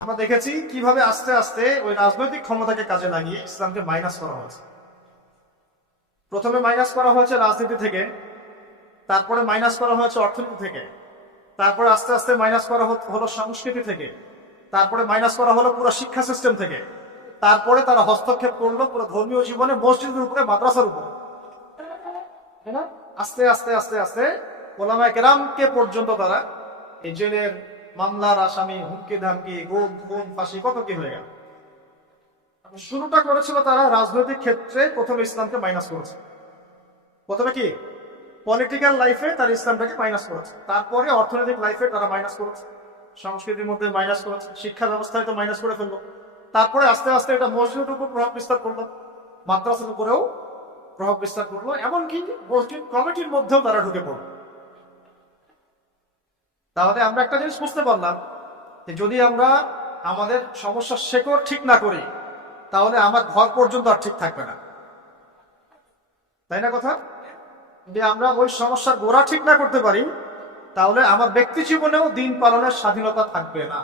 আমরা দেখেছি কিভাবে আস্তে আস্তে ওই রাজনৈতিক ক্ষমতাকে কাজে লাগিয়ে ইসলামকে মাইনাস করা হয়েছে। প্রথমে মাইনাস করা হয়েছে রাজনীতি থেকে, তারপরে মাইনাস করা হয়েছে অর্থনীতি থেকে, তারপরে আস্তে আস্তে মাইনাস করা হলো সংস্কৃতি থেকে, তারপরে মাইনাস করা হলো পুরো শিক্ষা সিস্টেম থেকে, তারপরে তারা হস্তক্ষেপ করলো পুরো ধর্মীয় জীবনে, মসজিদের উপরে, মাদ্রাসার উপরে। তাই না? আস্তে আস্তে আস্তে আস্তে ওলামায়ে কেরামকে পর্যন্ত তারা এই জেলের মামলার আসামি, হুমকি ধামকি, গুম খুন, ফাঁসি, কত কি হয়ে গেল। শুরুটা করেছিল তারা রাজনৈতিক ক্ষেত্রে, প্রথমে ইসলামকে মাইনাস করেছে। প্রথমে কি পলিটিক্যাল লাইফে তারা ইসলামটাকে মাইনাস করেছে, তারপরে অর্থনৈতিক লাইফে তারা মাইনাস করেছে, সংস্কৃতির মধ্যে মাইনাস করেছে, শিক্ষা ব্যবস্থায় তো মাইনাস করে ফেললো, তারপরে আস্তে আস্তে এটা মসজিদের উপর প্রভাব বিস্তার করলো, মাদ্রাসার উপরেও প্রভাব বিস্তার করলো, এমনকি মসজিদ কমিটির মধ্যেও তারা ঢুকে পড়লো। তাহলে আমরা একটা জিনিস বুঝতে পারলাম যে যদি আমরা আমাদের সমস্যার শেকড় ঠিক না করি, তাহলে আমার ঘর পর্যন্ত আর ঠিক থাকবে না। তাই না কথা? যদি আমরা ওই সমস্যার গোড়া ঠিক না করতে পারি, তাহলে আমার ব্যক্তি জীবনেও দিন পালনের স্বাধীনতা থাকবে না।